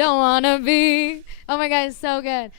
don't wanna be. Oh my God, it's so good.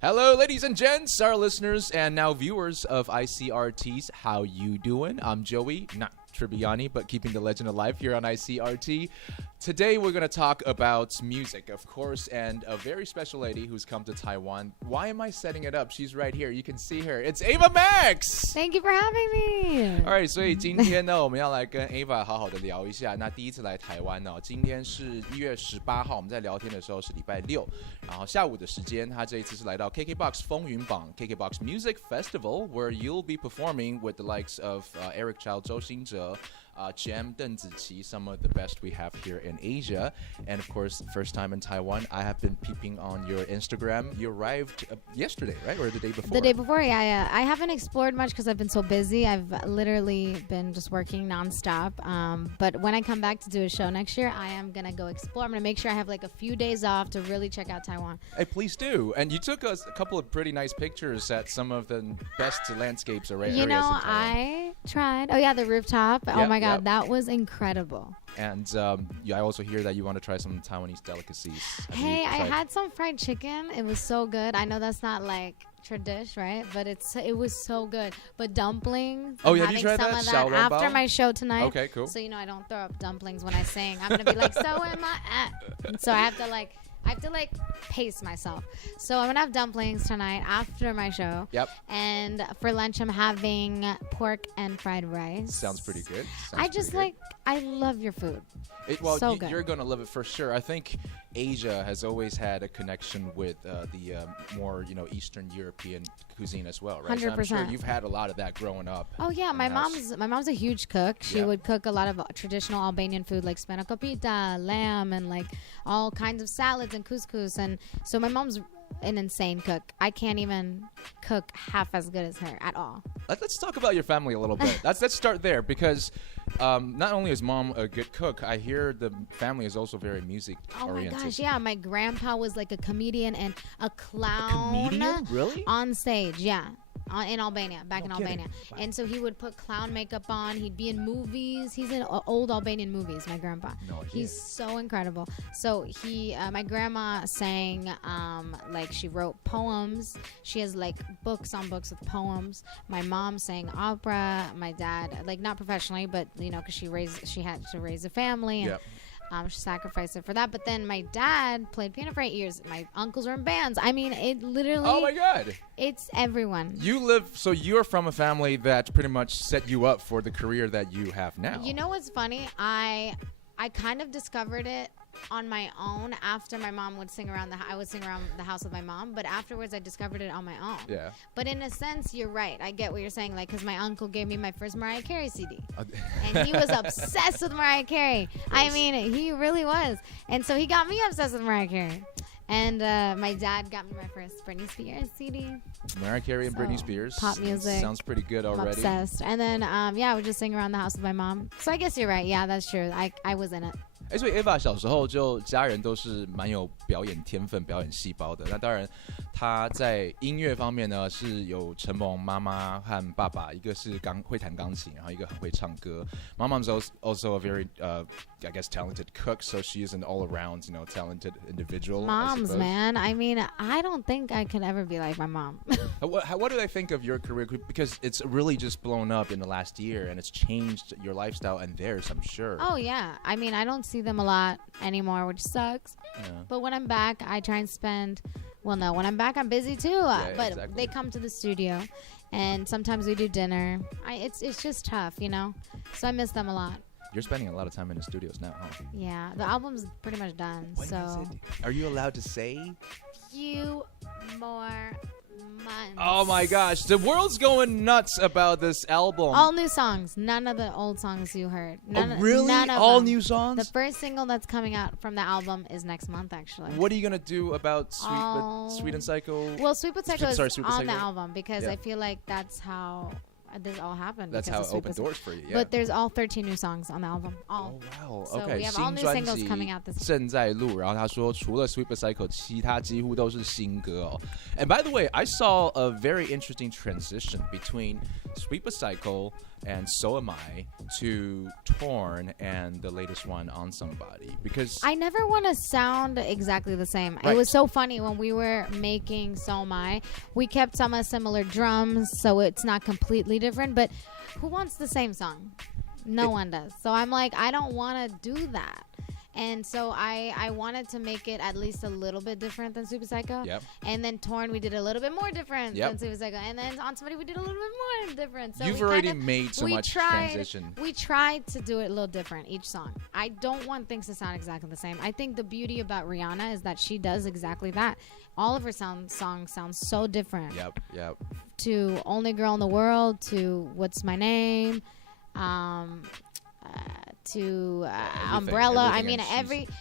Hello, ladies and gents, our listeners and now viewers of ICRT's How You Doing? I'm Joey, not Tribbiani, but keeping the legend alive here on ICRT. Today we're going to talk about music, of course, and a very special lady who's come to Taiwan. Why am I setting it up? She's right here. You can see her. It's Ava Max! Thank you for having me. Alright, 所以今天呢，我们要来跟 Ava 好好的聊一下。那第一次来台湾呢，今天是1月18号，我们在聊天的时候是礼拜六，然后下午的时间，他这一次是来到 KKBOX 风云榜 KKBOX Music Festival, where you'll be performing with the likes of Eric Chao, 周兴哲, Jem, 邓紫棋, some of the best we have here in Asia. And of course, first time in Taiwan, I have been peeping on your Instagram. You arrived yesterday, right? Or the day before? The day before, yeah. I haven't explored much because I've been so busy. I've literally been just working nonstop. But when I come back to do a show next year, I am going to go explore. I'm going to make sure I have like a few days off to really check out Taiwan. Hey, please do. And you took us a couple of pretty nice pictures at some of the best landscapes or areas in Taiwan. I tried. Oh, yeah, the rooftop. Yep, oh, my God. That was incredible. And I also hear that you want to try some Taiwanese delicacies. Hey, I had some fried chicken. It was so good. I know that's not like tradish, right? But it was so good. But dumplings. Oh, yeah, you tried some that? Of that after my show tonight. Okay, cool. So, I don't throw up dumplings when I sing. I'm going to be like, so am I. So I have to pace myself. So I'm going to have dumplings tonight after my show. Yep. And for lunch, I'm having pork and fried rice. Sounds pretty good. I love your food. You're going to love it for sure. I think Asia has always had a connection with the more, Eastern European cuisine as well, right? 100%. So I'm sure you've had a lot of that growing up. Oh, yeah. My mom's a huge cook. She would cook a lot of traditional Albanian food like spanakopita, lamb, and like all kinds of salads and couscous. And so my mom's an insane cook. I can't even cook half as good as her at all. Let's talk about your family a little bit. Let's start there because not only is mom a good cook, I hear the family is also very music oriented. Oh my gosh, yeah. My grandpa was like a comedian and a clown. A comedian? Really? On stage, yeah. In Albania, in Albania. Wow. And so he would put clown makeup on. He'd be in movies. He's in old Albanian movies, my grandpa. No idea. He's so incredible. So my grandma sang, she wrote poems. She has like books on books with poems. My mom sang opera. My dad, not professionally, but because she had to raise a family. And, yep. She sacrificed it for that. But then my dad played piano for 8 years. My uncles were in bands. I mean, it literally... Oh, my God. It's everyone. So you're from a family that pretty much set you up for the career that you have now. You know what's funny? I kind of discovered it on my own after my mom would sing around I would sing around the house with my mom, but afterwards I discovered it on my own. Yeah. But in a sense, you're right. I get what you're saying, because my uncle gave me my first Mariah Carey CD. And he was obsessed with Mariah Carey. I mean, he really was. And so he got me obsessed with Mariah Carey. And my dad got me my first Britney Spears CD. Mariah Carey and Britney Spears. Pop music. Sounds pretty good already. I'm obsessed. And then, I would just sing around the house with my mom. So I guess you're right. Yeah, that's true. I was in it. 所以 Ava 小时候就家人都是蛮有表演天分、表演细胞的。那当然，她在音乐方面呢是有承蒙妈妈和爸爸，一个是会弹钢琴，然后一个很会唱歌。My mom's also a very, I guess, talented cook, so she is an all-around, talented individual. Moms, man. I mean, I don't think I could ever be like my mom. What do they think of your career? Because it's really just blown up in the last year, and it's changed your lifestyle and theirs, I'm sure. Oh, yeah. I mean, I don't see them a lot anymore, which sucks. Yeah. But when I'm back, I try and spend... Well, no, when I'm back, I'm busy too. But exactly. They come to the studio, and sometimes we do dinner. It's just tough, So I miss them a lot. You're spending a lot of time in the studios now, huh? Yeah, the album's pretty much done. When is it? Are you allowed to say? Few more months. Oh my gosh, the world's going nuts about this album. All new songs, none of the old songs you heard. Really? None of all them. New songs? The first single that's coming out from the album is next month, actually. What are you gonna do about Sweet and Psycho? Well, Sweet but Psycho is Sweet on Psycho? the album because I feel like that's how this all happened. That's how it opened doors for you. Yeah. But there's all 13 new songs on the album. All. Oh wow. So Okay. we have all new singles coming out this year. 正在录，然后他说除了 Sweet But Psycho， 其他几乎都是新歌哦。And by the way, I saw a very interesting transition between Sweet But Psycho and So Am I to Torn and the latest one On Somebody, because I never want to sound exactly the same. Right. It was so funny when we were making So Am I. We kept some similar drums, so it's not completely different. But who wants the same song? No one does. So I'm like, I don't want to do that. And so I wanted to make it at least a little bit different than Super Psycho. Yep. And then Torn, we did a little bit more different Yep. than Super Psycho. And then On Somebody, we did a little bit more different. So you've already made so much transition. We tried to do it a little different each song. I don't want things to sound exactly the same. I think the beauty about Rihanna is that she does exactly that. All of her songs sound so different. Yep. To Only Girl in the World, to What's My Name, to Umbrella. I mean,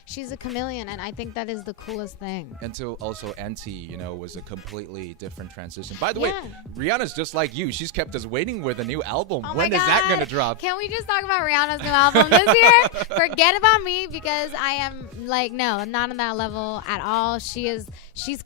she's a chameleon, and I think that is the coolest thing. Until also Anti, was a completely different transition. By the way, Rihanna's just like you. She's kept us waiting with a new album. Oh when is that going to drop? Can we just talk about Rihanna's new album this year? Forget about me, because I am like, no, I'm not on that level at all. She's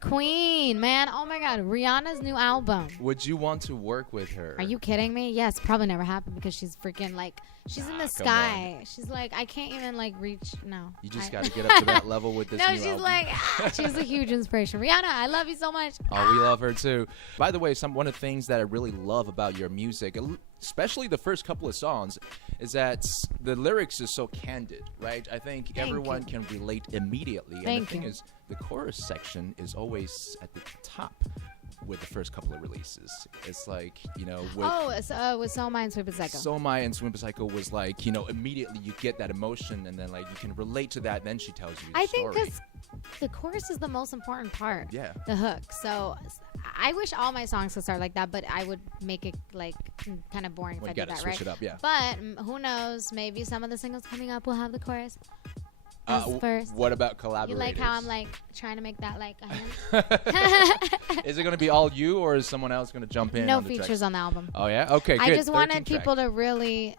queen, man. Oh my God, Rihanna's new album. Would you want to work with her? Are you kidding me? Yes, probably never happened, because she's freaking like, she's in the sky. She's like, I can't even like reach. No. You just got to get up to that level with this no, new she's album. like, she's a huge inspiration. Rihanna, I love you so much. Oh, we love her too. By the way, one of the things that I really love about your music, especially the first couple of songs, is that the lyrics is so candid, right? I think everyone can relate immediately. And the thing is, the chorus section is always at the top with the first couple of releases. It's like, with So Am I and Sweet But Psycho. So Am I and Sweet But Psycho was like, immediately you get that emotion, and then like you can relate to that, then she tells you the story. I think because the chorus is the most important part. Yeah. The hook. So I wish all my songs could start like that, but I would make it like kind of boring if I did that, right? Switch it up, yeah. But who knows? Maybe some of the singles coming up will have the chorus. First. What about collaborators? You like how I'm like trying to make that like a hint? Is it going to be all you, or is someone else going to jump in? No on the features tracks? on the album. Oh yeah, okay. Good. I just wanted people to really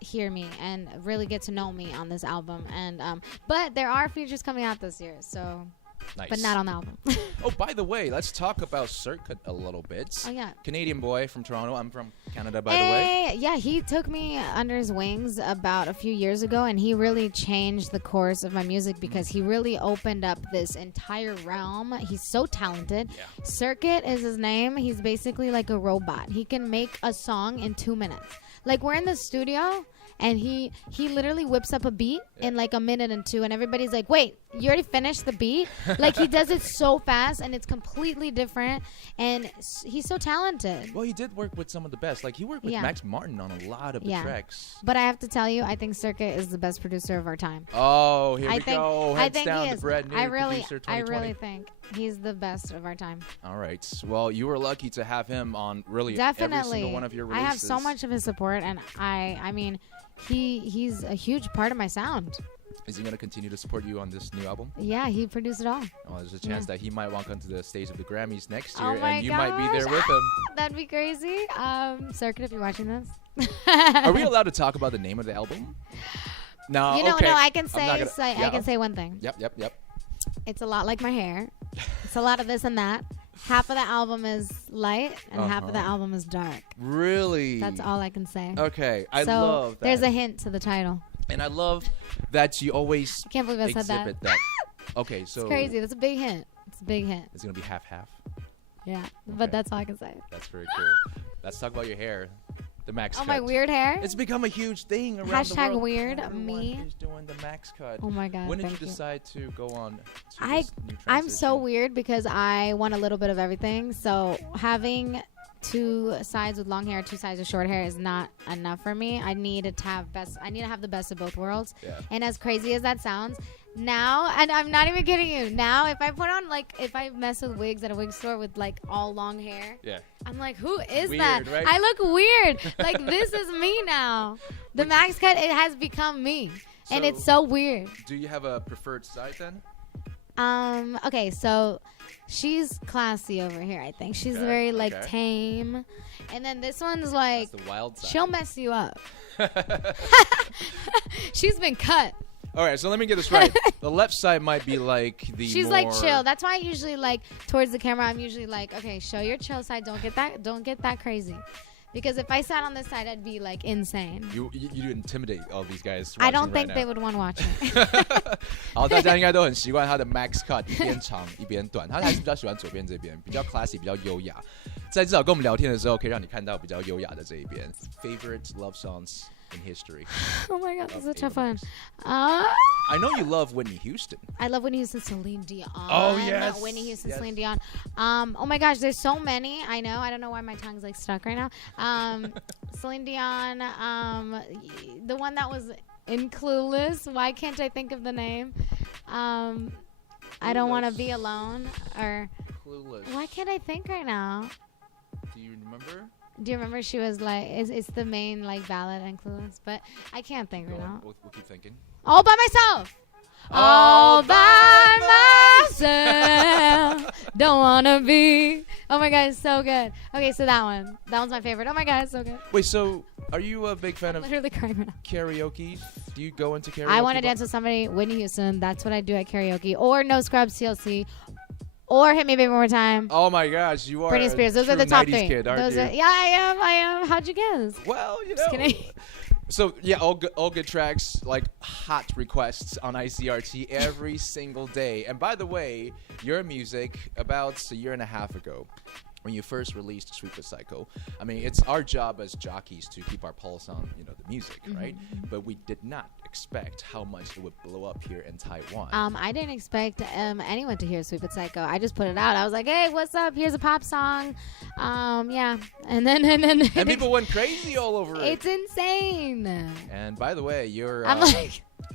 hear me and really get to know me on this album. And but there are features coming out this year, so. Nice. But not on the album. Oh, by the way, let's talk about Circuit a little bit. Oh, yeah. Canadian boy from Toronto. I'm from Canada, by the way. Yeah, he took me under his wings about a few years ago, and he really changed the course of my music because he really opened up this entire realm. He's so talented. Yeah. Circuit is his name. He's basically like a robot. He can make a song in 2 minutes. Like, we're in the studio, and he literally whips up a beat in like a minute and two, and everybody's like, wait, you already finished the beat? Like, he does it so fast, and it's completely different, and he's so talented. Well, he did work with some of the best. Like, he worked with Max Martin on a lot of the tracks. But I have to tell you, I think Circuit is the best producer of our time. Oh, here we go. I think down he the is. brand new producer 2020. I really think he's the best of our time. All right. Well, you were lucky to have him on really Definitely. every single one of your releases. I have so much of his support, and I mean, he's a huge part of my sound. Is he going to continue to support you on this new album? Yeah, he produced it all. Well, there's a chance that he might walk onto the stage of the Grammys next year, Oh my and you might be there with him. That'd be crazy. Circuit, if you're watching this. Are we allowed to talk about the name of the album? No, no, I can say I can say one thing. Yep. It's a lot like my hair. It's a lot of this and that. Half of the album is light, and half of the album is dark. Really? That's all I can say. Okay, I love that. There's a hint to the title. And I love that you always I can't believe I said that. Okay, so it's crazy. That's a big hint. It's a big hint. It's gonna be half. Yeah, Okay. but that's all I can say. That's very cool. Let's talk about your hair. The max cut. My weird hair? It's become a huge thing around the Hashtag world. weird. Everyone Me. is doing the max cut. Oh my God. When did you thank decide to go on to this new I'm so transition? weird because I want a little bit of everything. So having 2 sides with long hair, 2 sides with short hair is not enough for me. I need to have the best of both worlds. Yeah. And as crazy as that sounds, now, and I'm not even kidding you, now if I put on if I mess with wigs at a wig store with like all long hair, Yeah. I'm like, who is Weird, that? right? I look weird. Like, this is me now. The max cut, it has become me. And it's so weird. Do you have a preferred side then? Okay, so she's classy over here, I think. She's very, like, tame. And then this one's, like, That's the wild side. she'll mess you up. She's been cut. All right, so let me get this right. The left side might be, like, She's, like, chill. That's why I usually, like, towards the camera, I'm usually like, okay, show your chill side. Don't get that crazy. Because if I sat on this side, I'd be, like, insane. You intimidate all these guys. I don't think they would want to watch it. 好，大家应该都很习惯他的 max cut 一边长一边短，他还是比较喜欢左边这边，比较 classy， 比较优雅。在至少跟我们聊天的时候，可以让你看到比较优雅的这一边。Favorite love songs in history? Oh my God, that's such a fun. I know you love Whitney Houston. I love Whitney Houston, Celine Dion. Oh, yes. Whitney Houston, yes. Celine Dion. Oh my gosh, there's so many. I know. I don't know why my tongue's like stuck right now. Celine Dion. The one that was in Clueless. Why can't I think of the name? I don't want to be alone. Or Clueless. Why can't I think right now? Do you remember? Do you remember she was like, it's the main like ballad in Clueless, but I can't think right now. We'll keep thinking. All by myself. All by myself. Don't wanna be. Oh my God, it's so good. Okay, so that one's my favorite. Oh my God, it's so good. Wait, so are you a big fan I'm of literally crying right now. karaoke? Do you go into karaoke? I want to dance with somebody, Whitney Houston. That's what I do at karaoke. Or No Scrubs TLC. Or Hit Me Baby One More Time. Oh my gosh, you are Britney Spears. Those are the top 3. Kid, aren't you? Yeah, I am. How'd you guess? Well, you know. Just kidding. So yeah, all good tracks, like hot requests on ICRT every single day. And by the way, your music about a year and a half ago, when you first released Sweet But Psycho, I mean, it's our job as jockeys to keep our pulse on, the music, right? But we did not expect how much it would blow up here in Taiwan. I didn't expect anyone to hear Sweet But Psycho. I just put it out. I was like, hey, what's up? Here's a pop song. Yeah. And then people went crazy all over it. It's insane. And by the way, your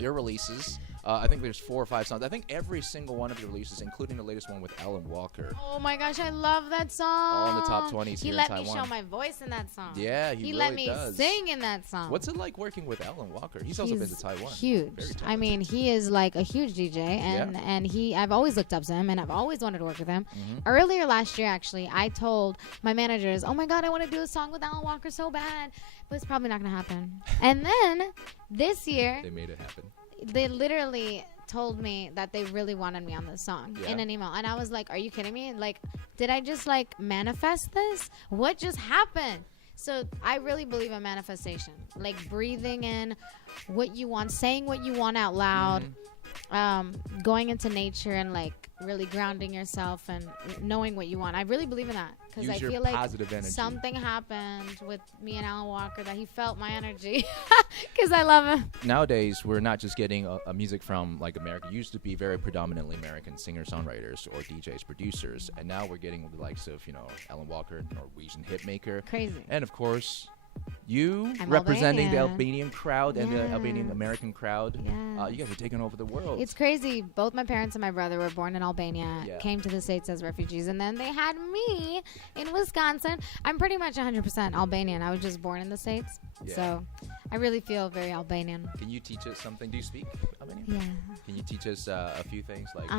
releases, I think there's 4 or 5 songs. I think every single one of your releases, including the latest one with Alan Walker. Oh my gosh, I love that song. All in the top 20s here in Taiwan. He let me show my voice in that song. Yeah, he really let me does. sing in that song. What's it like working with Alan Walker? He's also been to Taiwan. Huge. I mean, he is like a huge DJ, and I've always looked up to him, and I've always wanted to work with him. Earlier last year, actually, I told my managers, oh my God, I want to do a song with Alan Walker so bad, but it's probably not going to happen. And then this year, they made it happen. They literally told me that they really wanted me on this song in an email, and I was like, are you kidding me? Like, did I just like manifest this? What just happened? So I really believe in manifestation, like breathing in what you want, saying what you want out loud, going into nature and like really grounding yourself and knowing what you want. I really believe in that because I feel like something happened with me and Alan Walker that he felt my energy because I love him. Nowadays, we're not just getting a music from like America. It used to be very predominantly American singer-songwriters or DJs, producers, and now we're getting the likes of Alan Walker, Norwegian hitmaker, crazy, and of course. You I'm representing Albanian. the Albanian crowd and the Yes. Albanian American crowd. Yes. You guys are taking over the world. It's crazy. Both my parents and my brother were born in Albania, came to the States as refugees, and then they had me in Wisconsin. I'm pretty much 100% Albanian. I was just born in the States. So I really feel very Albanian. Can you teach us something? Do you speak Albanian? Yeah. Can you teach us a few things like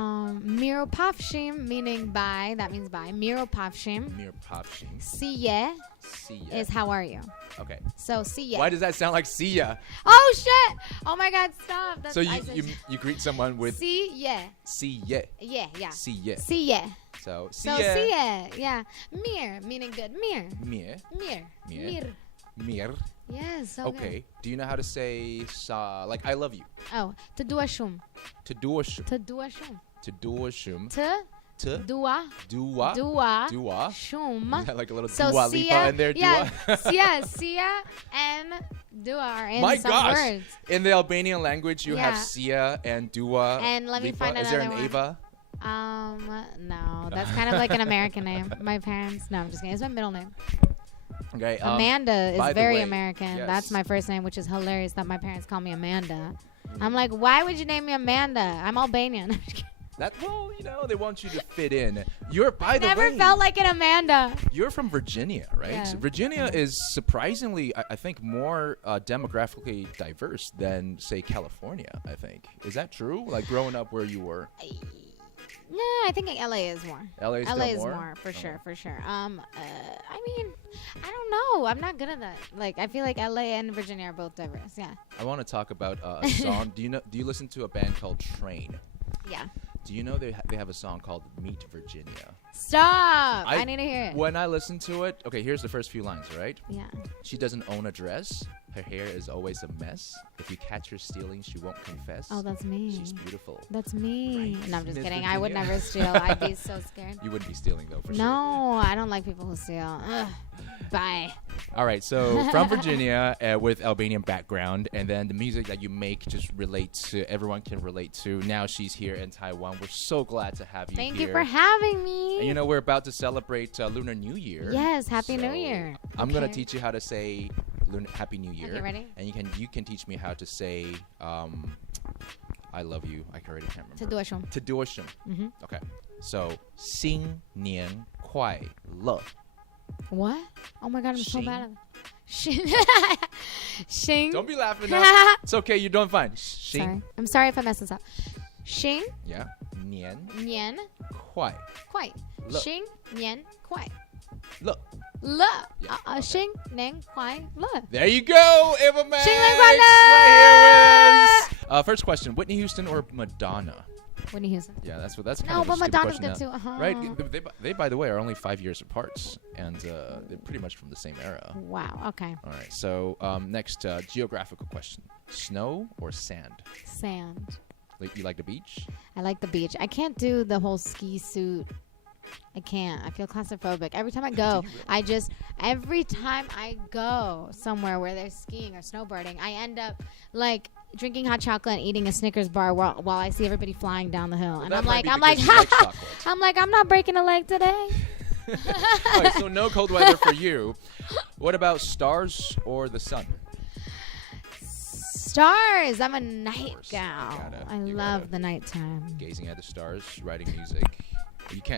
Miro Pavshim, meaning bye. That means bye. Miro Pavshim. Siye is how are you. Okay. So siye. Why does that sound like see ya? Oh shit! Oh my God! Stop. That's so you greet someone with siye. Siye. Yeah. Siye. Siye. So siye. Yeah. Mir meaning good. Mir. Yes. So okay. Good. Do you know how to say like I love you? Oh, to do a shum. To do a shum. To do a shum. To do a shum. To dua shum. Like a little so Dua Lipa in there. Yeah, sia and dua are in My some gosh. words. In the Albanian language, you have sia and dua. And let me Lipa. find Is another there an Ava? No, that's kind of like an American name. My parents. No, I'm just kidding. It's my middle name. Okay. Amanda is very American. Yes. That's my first name, which is hilarious that my parents call me Amanda. I'm like, why would you name me Amanda? I'm Albanian. They want you to fit in. Never felt like an Amanda. You're from Virginia, right? Yeah. Virginia is surprisingly, I think, more demographically diverse than, say, California, I think. Is that true? Like, growing up where you were? Yeah, I think LA is more. LA is more for sure, for sure. I mean, I don't know. I'm not good at that. Like, I feel like LA and Virginia are both diverse. Yeah. I want to talk about a song. Do you listen to a band called Train? Yeah. Do you know they have a song called Meet Virginia? Stop! I need to hear it. When I listen to it, okay, here's the first few lines, right? Yeah. She doesn't own a dress. Her hair is always a mess. If you catch her stealing, she won't confess. Oh, that's me. She's beautiful. That's me. Right. No, I'm just Miss kidding. Virginia. I would never steal. I'd be so scared. You wouldn't be stealing, though, for sure. No, I don't like people who steal. Ugh. Bye. All right, so from Virginia with Albanian background, and then the music that you make just relates to, everyone can relate to. Now she's here in Taiwan. We're so glad to have you Thank here. you for having me. And you know, we're about to celebrate Lunar New Year. Yes, Happy New Year. I'm going to teach you how to say Happy New Year. Okay, ready? And you can teach me how to say I love you. I already can't remember. te duoshum. Mm-hmm. Okay. So, 新年快乐. What? Oh my God, I'm so bad at it. Xing. Don't be laughing now. It's okay, you're doing fine. Sorry. I'm sorry if I mess this up. Xing. Yeah. Nian. Nian. 快. 快. Xing. Nian. 快. 乐. Le. Yeah, okay. Xing. Nian. 快. Le. There you go, Ava Max. 新年快乐! Right here with us. First question, Whitney Houston or Madonna? Whitney Houston. Yeah, that's kind no, of a but stupid Madonna's question good now. too. Right? They, by the way, are only 5 years apart, and they're pretty much from the same era. Wow. Okay. All right. So next, geographical question: snow or sand? Sand. You like the beach? I like the beach. I can't do the whole ski suit. I can't. I feel claustrophobic. Every time I go, every time I go somewhere where there's skiing or snowboarding, I end up like drinking hot chocolate and eating a Snickers bar while I see everybody flying down the hill. Well, and I'm like, I'm not breaking a leg today. All right, so no cold weather for you. What about stars or the sun? Stars. I'm a night gal. I love the nighttime. Gazing at the stars, writing music.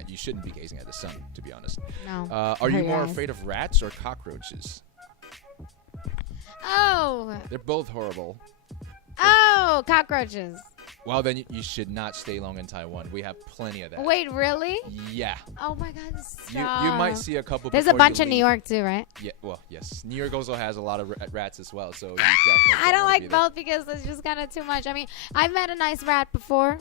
You shouldn't be gazing at the sun, to be honest. No. Are you more afraid of rats or cockroaches? Oh. They're both horrible. Oh, cockroaches. Well, then you should not stay long in Taiwan. We have plenty of that. Wait, really? Yeah. Oh my God, stop. You might see a couple. There's a bunch in New York too, right? Yeah. Well, yes. New York also has a lot of rats as well. So you definitely. I don't like both because it's just kind of too much. I mean, I've met a nice rat before.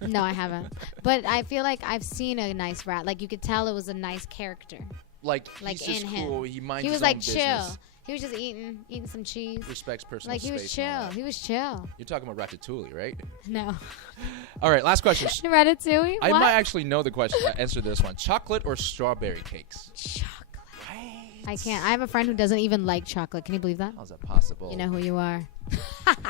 No, I haven't. But I feel like I've seen a nice rat. Like you could tell it was a nice character. Like he's just in cool. him. He minds He was his like own chill. business. He was just eating some cheese. Respects personal like space. He was chill. He was chill. You're talking about Ratatouille, right? No. All right, last question. Ratatouille? I What? might actually know the question. Answer this one: chocolate or strawberry cakes? Chocolate. Right. I can't. I have a friend who doesn't even like chocolate. Can you believe that? How's that possible? You know who you are.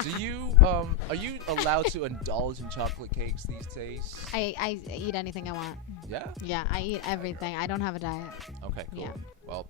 Do you are you allowed to indulge in chocolate cakes these days? I eat anything I want. Yeah. Yeah, I eat everything. I don't have a diet. Okay. Cool. Yeah. Well,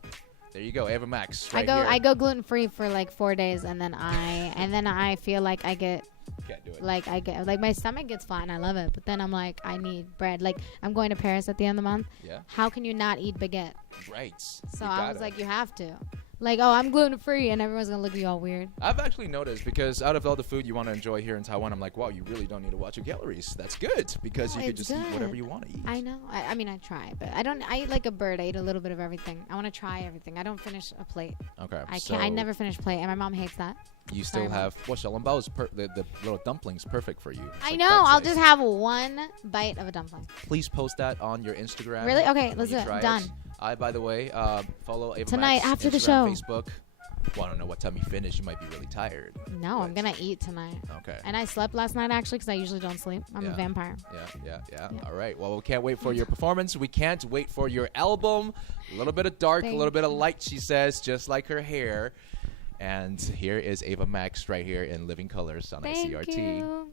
there you go, Ava Max. I go gluten free for like 4 days, and then I feel like I get. Can't do it. Like my stomach gets flat and I love it, but then I'm like, I need bread. Like I'm going to Paris at the end of the month. Yeah. How can you not eat baguette? Right. So I was like, you have to. Like, oh, I'm gluten free, and everyone's gonna look at you all weird. I've actually noticed because out of all the food you want to enjoy here in Taiwan, I'm like, wow, you really don't need to watch your calories. That's good because you could just eat whatever you want to eat. I know. I mean, I try, but I don't. I eat like a bird. I eat a little bit of everything. I want to try everything. I don't finish a plate. Okay. I can't. I never finish a plate, and my mom hates that. You still have xiaolongbao is the little dumplings perfect for you. I know. I'll just have one bite of a dumpling. Please post that on your Instagram. Really? Okay, let's do it. Done. By the way, follow Ava tonight Max, after Instagram, the show. Facebook. Well, I don't know what time you finish. You might be really tired. No, I'm gonna eat tonight. Okay. And I slept last night actually because I usually don't sleep. I'm a vampire. Yeah. All right. Well, we can't wait for your performance. We can't wait for your album. A little bit of dark, a little bit of light. She says, just like her hair. And here is Ava Max right here in Living Colors on ICRT. Thank you.